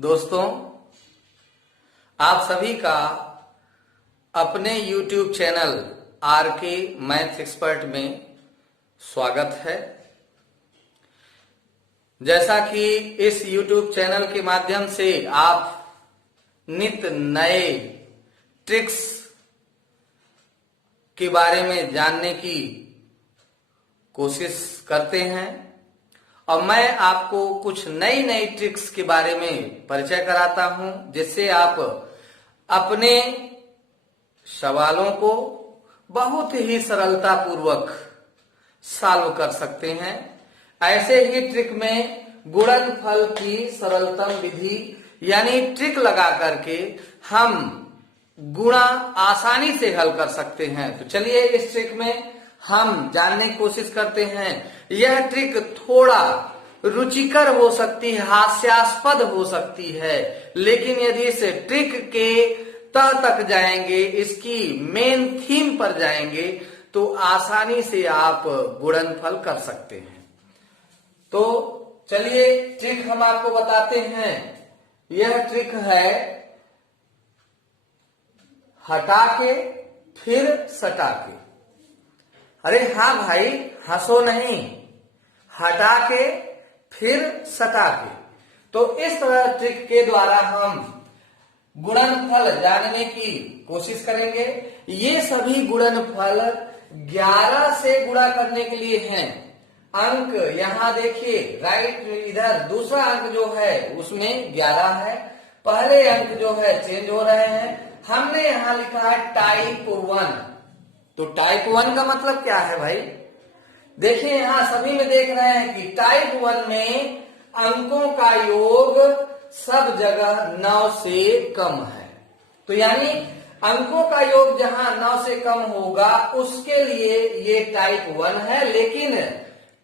दोस्तों, आप सभी का अपने YouTube channel RK math expert में स्वागत है। जैसा कि इस YouTube चैनल के माध्यम से आप नित्य नए ट्रिक्स के बारे में जानने की कोशिश करते हैं और मैं आपको कुछ नई नई ट्रिक्स के बारे में परिचय कराता हूं, जिससे आप अपने सवालों को बहुत ही सरलता पूर्वक सॉल्व कर सकते हैं। ऐसे ही ट्रिक में गुणनफल की सरलतम विधि यानी ट्रिक लगा करके हम गुणा आसानी से हल कर सकते हैं। तो चलिए इस ट्रिक में हम जानने की कोशिश करते हैं। यह ट्रिक थोड़ा रुचिकर हो सकती है, हास्यास्पद हो सकती है, लेकिन यदि इस ट्रिक के तह तक जाएंगे, इसकी मेन थीम पर जाएंगे, तो आसानी से आप गुणनफल कर सकते हैं। तो चलिए ट्रिक हम आपको बताते हैं। यह ट्रिक है हटा के फिर सटा के। अरे हाँ भाई, हंसो नहीं, हटा के फिर सटा के। तो इस तरह ट्रिक के द्वारा हम गुणनफल जानने की कोशिश करेंगे। ये सभी गुणनफल 11 से गुणा करने के लिए हैं। अंक यहां देखिए, राइट इधर दूसरा अंक जो है उसमें 11 है, पहले अंक जो है चेंज हो रहे हैं। हमने यहां लिखा है टाइप 1। तो टाइप 1 का मतलब क्या है भाई? देखिए यहां सभी में देख रहे हैं कि टाइप 1 में अंकों का योग सब जगह 9 से कम है। तो यानी अंकों का योग जहां 9 से कम होगा उसके लिए ये टाइप 1 है। लेकिन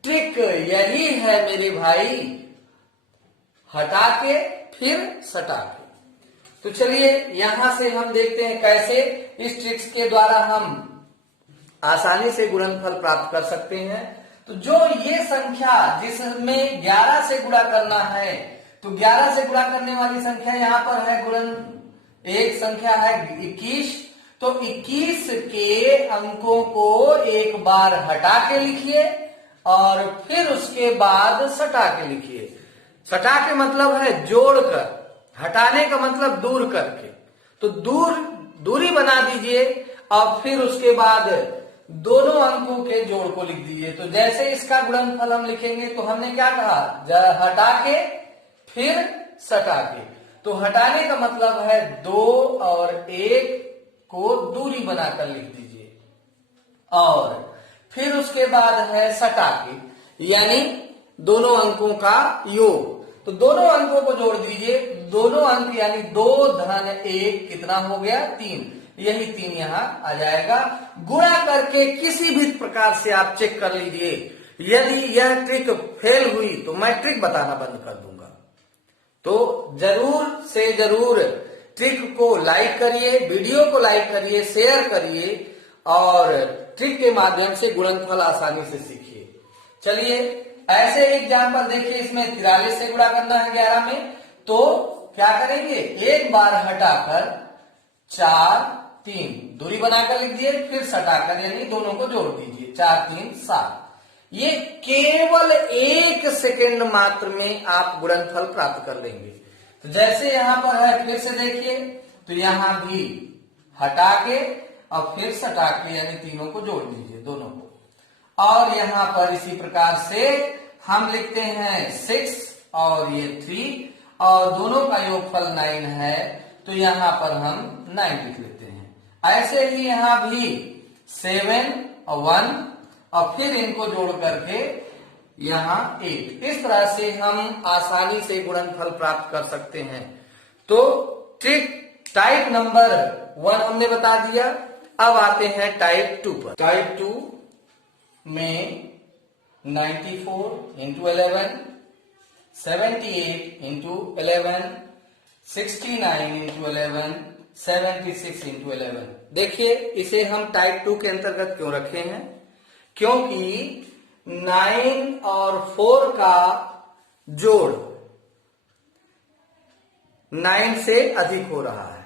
ट्रिक यही है मेरे भाई, हटा के फिर सटा के। तो चलिए यहां से हम देखते हैं कैसे इस ट्रिक्स के द्वारा हम आसानी से गुणनफल प्राप्त कर सकते हैं। तो जो ये संख्या जिसमें 11 से गुणा करना है, तो 11 से गुणा करने वाली संख्या यहां पर है एक संख्या है 21। तो 21 के अंकों को एक बार हटा के लिखिए और फिर उसके बाद सटा के लिखिए। सटा के मतलब है जोड़कर, हटाने का मतलब दूर करके। तो दूरी बना दीजिए और फिर उसके बाद दोनों अंकों के जोड़ को लिख दीजिए। तो जैसे इसका गुणनफल हम लिखेंगे तो हमने क्या कहा, हटा के फिर सटा के। तो हटाने का मतलब है 2 और 1 को दूरी बनाकर लिख दीजिए और फिर उसके बाद है सटा के, यानी दोनों अंकों का योग। तो दोनों अंकों को जोड़ दीजिए। दोनों अंक यानी 2 धन 1 कितना हो गया, 3। यही 3 यहां आ जाएगा। गुणा करके किसी भी प्रकार से आप चेक कर लीजिए। यदि यह ट्रिक फेल हुई तो मैं ट्रिक बताना बंद कर दूंगा। तो जरूर से जरूर ट्रिक को लाइक करिए, वीडियो को लाइक करिए, शेयर करिए और ट्रिक के माध्यम से गुणनफल आसानी से सीखिए। चलिए ऐसे एग्जाम्पल देखिए। इसमें 43 से गुणा करना है 11 में, तो क्या करेंगे, एक बार हटाकर 4 3 दूरी बनाकर लिख दिए, फिर सटाकर यानी दोनों को जोड़ दीजिए, 4 3 7। ये केवल 1 सेकेंड मात्र में आप गुणनफल प्राप्त कर लेंगे। तो जैसे यहां पर है, फिर से देखिए, तो यहां भी हटा के और फिर सटा के यानी तीनों को जोड़ दीजिए, दोनों को। और यहां पर इसी प्रकार से हम लिखते हैं 6 और ये 3 और दोनों का योगफल 9 है, तो यहां पर हम 9 लिख लेते हैं। ऐसे ही यहां भी 7 और 1 और फिर इनको जोड़ करके यहां 8। इस तरह से हम आसानी से गुणनफल प्राप्त कर सकते हैं। तो ट्रिक टाइप नंबर 1 हमने बता दिया। अब आते हैं टाइप 2 पर। टाइप 2 में 94 इंटू 11, 78 इंटू 11, 69 इंटू 11, 76 इंटू 11। देखिए इसे हम टाइप 2 के अंतर्गत क्यों रखे हैं, क्योंकि 9 और 4 का जोड़ 9 से अधिक हो रहा है।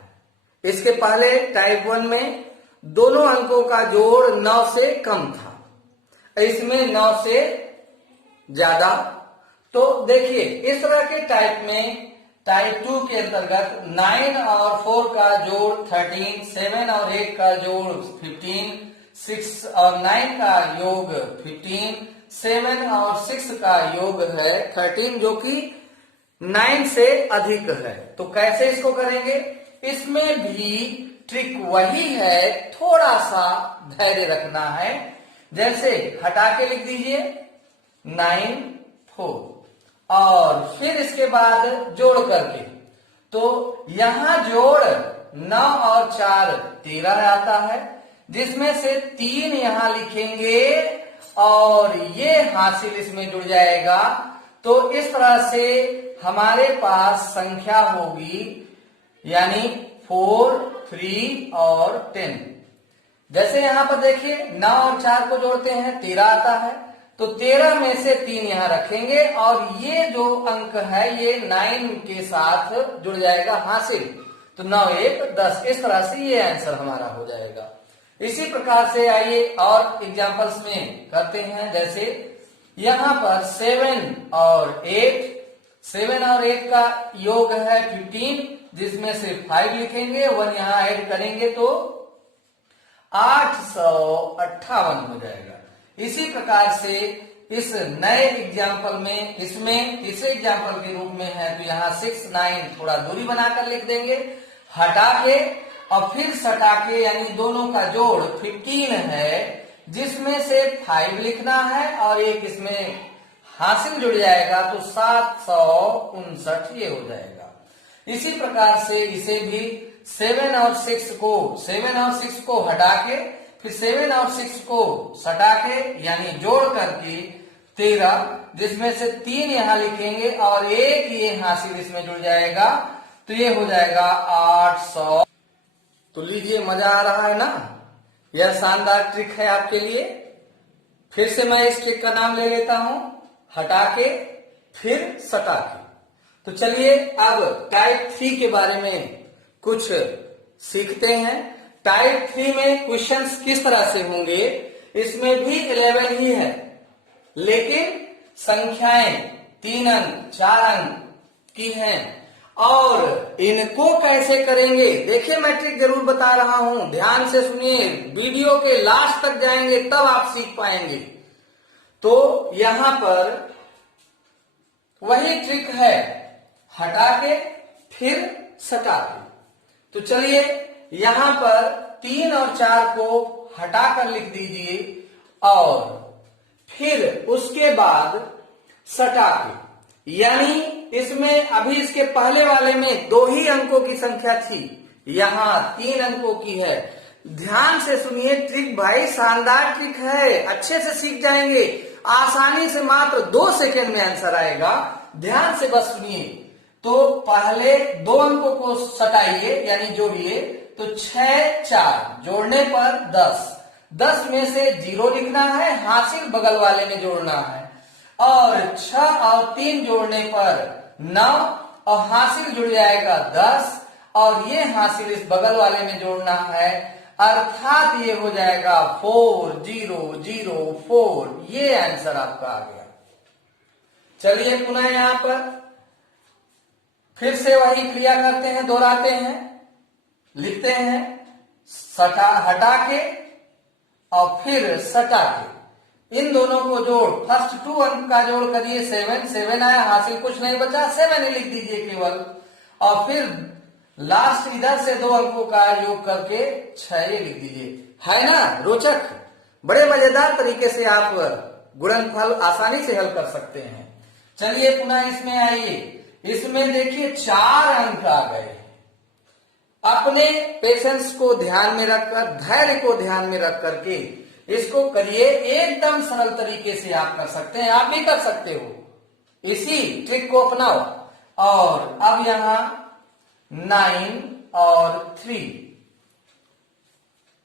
इसके पहले टाइप 1 में दोनों अंकों का जोड़ 9 से कम था, इसमें 9 से ज्यादा। तो देखिए इस तरह के टाइप में टाइप 2 के अंतर्गत 9 और 4 का जोड़ 13, 7 और 8 का जोड़ 15, 6 और 9 का योग 15, 7 और 6 का योग है 13, जो कि 9 से अधिक है। तो कैसे इसको करेंगे? इसमें भी ट्रिक वही है, थोड़ा सा धैर्य रखना है। जैसे हटा के लिख दीजिए 9, 4 और फिर इसके बाद जोड़ करके, तो यहां जोड़ 9 और 4 13 आता है, जिसमें से 3 यहां लिखेंगे और ये हासिल इसमें जुड़ जाएगा। तो इस तरह से हमारे पास संख्या होगी यानी 4, 3 और 10। जैसे यहां पर देखिए 9 और 4 को जोड़ते हैं 13 आता है, तो 13 में से 3 यहां रखेंगे और ये जो अंक है ये 9 के साथ जुड़ जाएगा हासिल, तो 9 1 10। इस तरह से ये आंसर हमारा हो जाएगा। इसी प्रकार से आइए और एग्जांपल्स में करते हैं। जैसे यहां पर 7 और 8 का योग है 15, जिसमें से 5 लिखेंगे, 1 यहां ऐड करेंगे तो 858 हो जाएगा। इसी प्रकार से इस नए एग्जाम्पल में, इसमें तीसरे एग्जाम्पल के रूप में है, तो यहाँ 6, 9 थोड़ा दूरी बनाकर लिख देंगे, हटा के और फिर सटा के, यानी दोनों का जोड़ 15 है, जिसमें से 5 लिखना है और एक इसमें हासिल जुड़ जाएगा, तो 759 ये हो जाएगा। इसी प्रकार से इसे भी 7 और 6 को हटा के, फिर 7 और 6 को सटा के यानी जोड़ करके 13, जिसमें से 3 यहां लिखेंगे और एक ये हासिल इसमें जुड़ जाएगा, तो ये हो जाएगा 800। तो लीजिए, मजा आ रहा है ना? यह शानदार ट्रिक है आपके लिए। फिर से मैं इस ट्रिक का नाम ले लेता हूं, हटा के फिर सटा के। तो चलिए अब टाइप 3 के बारे में कुछ सीखते हैं। टाइप 3 में क्वेश्चंस किस तरह से होंगे? इसमें भी 11 ही है, लेकिन संख्याएं 3 अंक 4 अंक की हैं, और इनको कैसे करेंगे? देखिए, मैं ट्रिक जरूर बता रहा हूं, ध्यान से सुनिए, वीडियो के लास्ट तक जाएंगे तब आप सीख पाएंगे। तो यहां पर वही ट्रिक है, हटा के फिर सटा के। तो चलिए यहां पर 3 और 4 को हटाकर लिख दीजिए और फिर उसके बाद सटा के, यानी इसमें अभी इसके पहले वाले में 2 ही अंकों की संख्या थी, यहां 3 अंकों की है। ध्यान से सुनिए ट्रिक, भाई शानदार ट्रिक है, अच्छे से सीख जाएंगे, आसानी से मात्र 2 सेकेंड में आंसर आएगा। ध्यान से बस सुनिए। तो पहले 2 अंकों को सटाइए यानी जोड़िए, तो 6 4 जोड़ने पर 10 में से 0 लिखना है, हासिल बगल वाले में जोड़ना है, और 6 और 3 जोड़ने पर 9 और हासिल जुड़ जाएगा 10, और ये हासिल इस बगल वाले में जोड़ना है, अर्थात ये हो जाएगा 4004। ये आंसर आपका आ गया। चलिए पुनः यहां पर फिर से वही क्रिया करते हैं, दोहराते हैं, लिखते हैं, हटा के और फिर सटा के। इन दोनों को जोड़, फर्स्ट 2 अंक का जोड़ करिए, 7 आया, हासिल कुछ नहीं बचा, 7 ही लिख दीजिए केवल, और फिर लास्ट इधर से 2 अंकों का योग करके 6 लिख दीजिए। है ना रोचक? बड़े मजेदार तरीके से आप गुणनफल आसानी से हल कर सकते हैं। चलिए पुनः इसमें आइए। इसमें देखिए 4 अंक आ गए। अपने पेशेंस को ध्यान में रखकर, धैर्य को ध्यान में रख करके इसको करिए, एकदम सरल तरीके से आप कर सकते हैं, आप भी कर सकते हो। इसी ट्रिक को अपनाओ। और अब यहां 9 और 3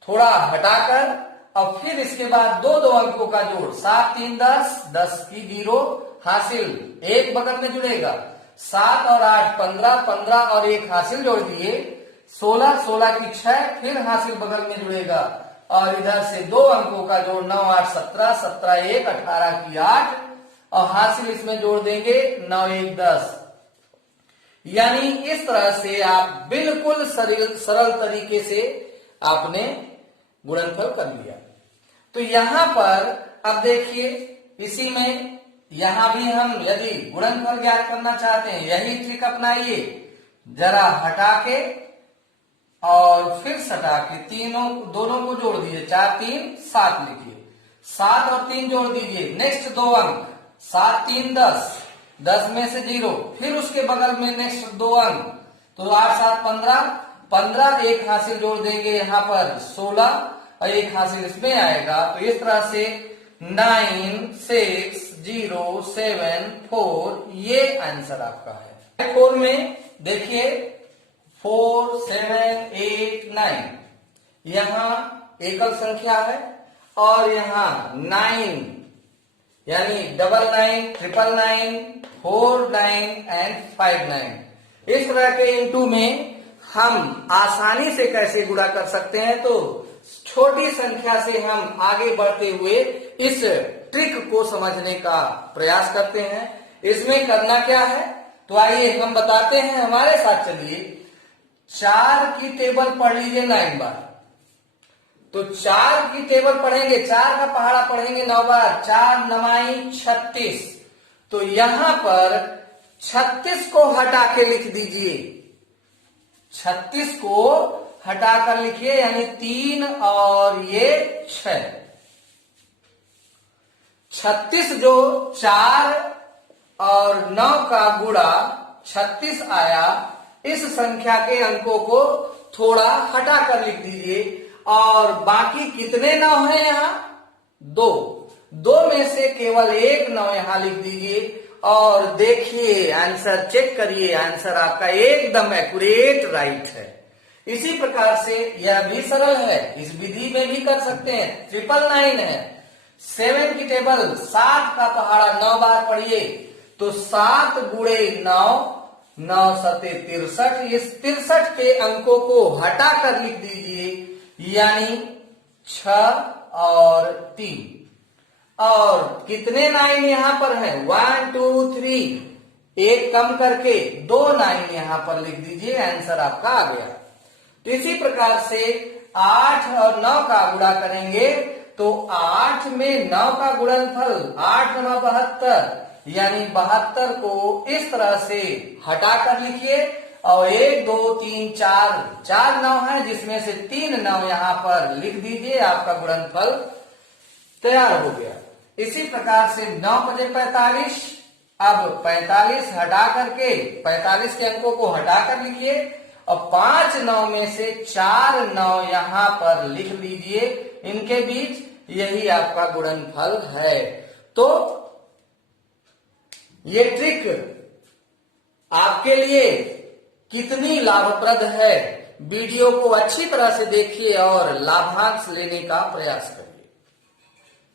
थोड़ा हटाकर, और फिर इसके बाद 2 अंकों का जोड़, 7 3 10 की 0, हासिल एक बगल में जुड़ेगा, 7 और 8 15, 15 और 1 हासिल जोड़ दिए 16, 16 की 6, फिर हासिल बगल में जुड़ेगा और इधर से 2 अंकों का जोड़ 9, 8, 17, 17, 1, 18 की 8 और हासिल इसमें जोड़ देंगे 9, 1, 10। यानी इस तरह से आप बिल्कुल सरल तरीके से आपने गुणनफल कर लिया। तो यहां पर अब देखिए इसी में यहां भी हम यदि गुणनफल ज्ञात करना चाहते हैं यही ट्रिक अपनाइए, जरा हटा के और फिर सटा के दोनों को जोड़ दीजिए, 4, 3, 7 लिखिए, 7 और 3 जोड़ दीजिए, नेक्स्ट 2 अंक 7, 3, 10, 10 में से 0, फिर उसके बगल में नेक्स्ट 2 अंक तो 8, 7, 15, 15 एक हासिल जोड़ देंगे यहाँ पर 16 और एक हासिल इसमें आएगा। तो इस तरह से 9, 6, 0, 7, 4 ये आंसर आपका है। 4 में देखिए 4, 7, 8, 9 यहाँ एकल संख्या है और यहाँ 9 यानी 99, 999, 49 एंड 59। इस तरह के इनटू में हम आसानी से कैसे गुणा कर सकते हैं, तो छोटी संख्या से हम आगे बढ़ते हुए इस ट्रिक को समझने का प्रयास करते हैं। इसमें करना क्या है तो आइए हम बताते हैं, हमारे साथ चलिए। 4 की टेबल पढ़ लीजिए 9 बार। तो 4 की टेबल पढ़ेंगे, 4 का पहाड़ा पढ़ेंगे 9 बार, 4 9 36। तो यहां पर 36 को हटा के लिख दीजिए, 36 को हटाकर लिखिए यानी 3 और ये 6। 36 जो 4 और 9 का गुणा 36 आया, इस संख्या के अंकों को थोड़ा हटाकर लिख दीजिए और बाकी कितने 9 हैं यहाँ 2 में से केवल एक 9 यहाँ लिख दीजिए और देखिए आंसर चेक करिए, आंसर आपका एकदम एक्यूरेट राइट है। इसी प्रकार से यह भी सरल है, इस विधि में भी कर सकते हैं। 999 है, 7 की टेबल 7 का पहाड़ा 9 बार पढ़िए तो 7 गुणे 9, 9 सते 63। इस 63 के अंकों को हटाकर लिख दीजिए यानी 6 और 3 और कितने 9 यहां पर है 1 2 3, एक कम करके 2 9 यहां पर लिख दीजिए, आंसर आपका आ गया। तो इसी प्रकार से 8 और 9 का गुणा करेंगे तो 8 में 9 का गुणनफल 8 9 72 यानी 72 को इस तरह से हटाकर लिखिए और 1 2 3 4 9 है जिसमें से 3 9 यहां पर लिख दीजिए, आपका गुणनफल तैयार हो गया। इसी प्रकार से 9 × 45, अब 45 हटा करके 45 के अंकों को हटाकर लिखिए और 5 9 में से 4 9 यहां पर लिख लीजिए, इनके बीच यही आपका गुणनफल है। तो ये ट्रिक आपके लिए कितनी लाभप्रद है, वीडियो को अच्छी तरह से देखिए और लाभांश लेने का प्रयास करें।